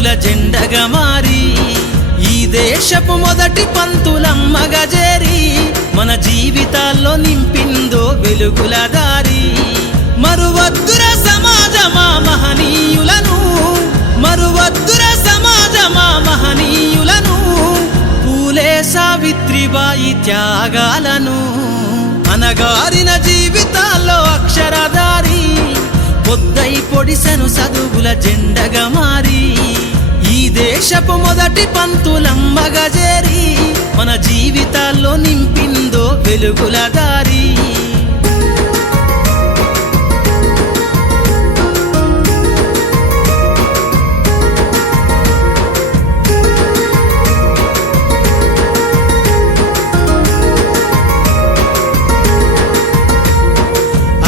చదువుల జెండగా మారి ఈ దేశపు మొదటి పంతులమ్మగా చేరి మన జీవితాల్లో నింపిందో వెలుగుల దారి. మరువద్దుర సమాజమా మహనీయులను, మరువద్దుర సమాజమా మహనీయులను, పూలే సావిత్రిబాయి త్యాగాలను. అనగారిన జీవితాల్లో అక్షరధారి పొద్దై పొడిసెను చదువుల జెండగా మారి ఈ దేశపు మొదటి పంతులమ్మగా చేరి మన జీవితాల్లో నింపిందో వెలుగుల దారి.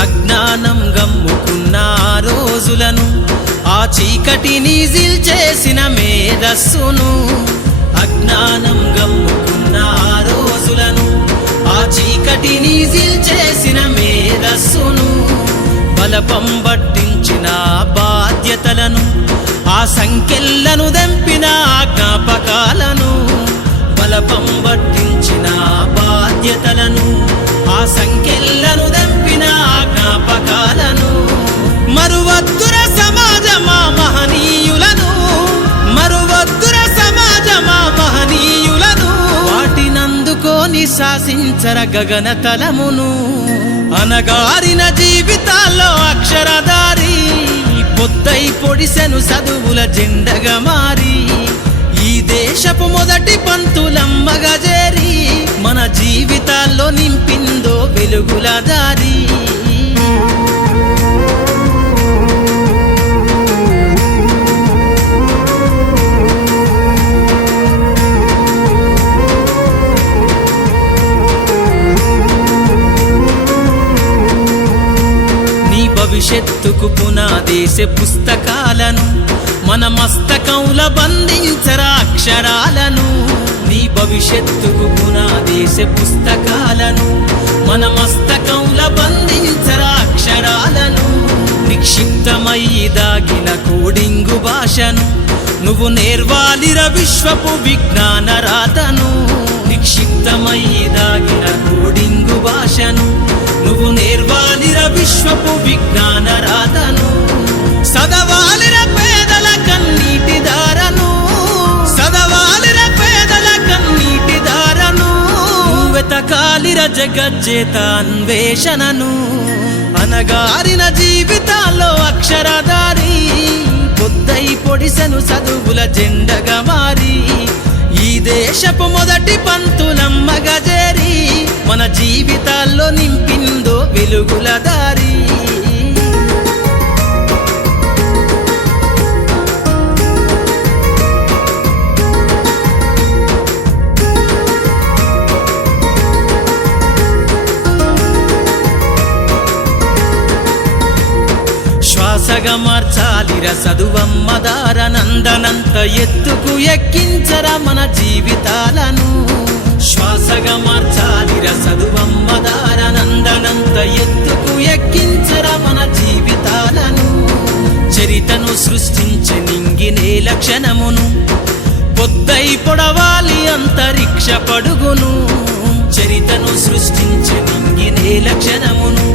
అజ్ఞానం గమ్ముకున్న రోజులను, ఆ చీకటిని జిల్చేసిన మేధస్సును. అజ్ఞానం గమ్ముకున్న రోజులను, ఆ చీకటిని జిల్చేసిన మేధస్సును. బలపం పట్టించిన బాధ్యతలను, ఆ సంఖ్యలను దెంపిన జ్ఞాపకాలను. బలపం పట్టించిన బాధ్యతలను, ఆ సంఖ్యలను దెంపిన జ్ఞాపకాలను. మరువద్దుర సమాజమా మహనీయులను, మరువద్దుర సమాజమా మహనీయులను, వాటినందుకోని శాసించర గగన తలమును. అనగారిన జీవితాల్లో అక్షరధారి పొద్దై పొడిసెను చదువుల జెండగా మారి ఈ దేశపు మొదటి పంతులమ్మగా చేరి మన జీవితాల్లో నింపిందో వెలుగుల దారి. భవిష్యత్తుకు పునాదేసే పుస్తకాలను మన మస్తకంలో బంధించరా అక్షరాలను. నీ భవిష్యత్తుకు పునాదేసే పుస్తకాలను మన మస్తకంలో బంధించరా అక్షరాలను. నిక్షిప్తమై దాగిన కోడింగు భాషను నువ్వు నేర్వాలిర విశ్వపు విజ్ఞాన రాతను. నిక్షిప్తమై దాగిన కోడింగు భాషను నువ్వు నేర్వాలిర విశ్వపు విజ్ఞాన రాతను. సదవాలిర పేదల కన్నీటి దారను, సదవాలిర పేదల కన్నీటి దారను. వెతకాలిర జగజ్జేత అన్వేషణను. అనగారిన జీవితాల్లో అక్షరధారి పొద్దై పొడిసెను చదువుల జెండగా మారి ఈ దేశపు మొదటి పంతులమ్మగా చేరి మన జీవితాల్లో నింపిందో వెలుగుల దారి. శ్వాసగా మార్చాలిర చదువమ్మ దారనందనంత ఎత్తుకు ఎక్కించరా మన జీవితాలను. శ్వాసగా మార్చాలిర చదువమ్మ దారనందనంత ఎత్తుకు ఎక్కించరా మన జీవితాలను. చరితను సృష్టించే నింగినే లక్షణమును పొద్దై పొడవాలి అంతరిక్ష పడుగును. చరితను సృష్టించే నింగినే లక్షణమును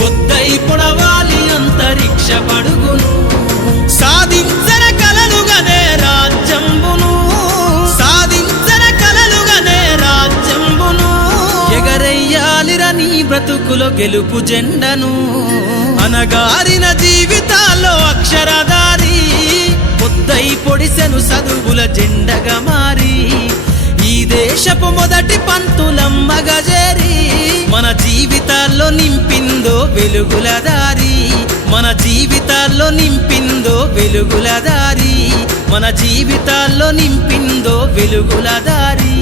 పొద్దై పొడవాలి అంతరిక్ష పడుగును. సాధించర కలలుగనే రాజ్యంబును, సాధించర కలలుగనే రాజ్యంబును. ఎగరయ్యాలిర నీ బ్రతుకులో గెలుపు జెండను. అనగారిన జీవితాల్లో అక్షరధారి పొద్దై పొడిసెను చదువుల జెండగా మారి ఈ దేశపు మొదటి పంతులమ్మగా చేరి మన జీవితాల్లో నింపిందో వెలుగుల దారి. మన జీవితాల్లో నింపిందో వెలుగుల దారి. మన జీవితాల్లో నింపిందో వెలుగుల దారి.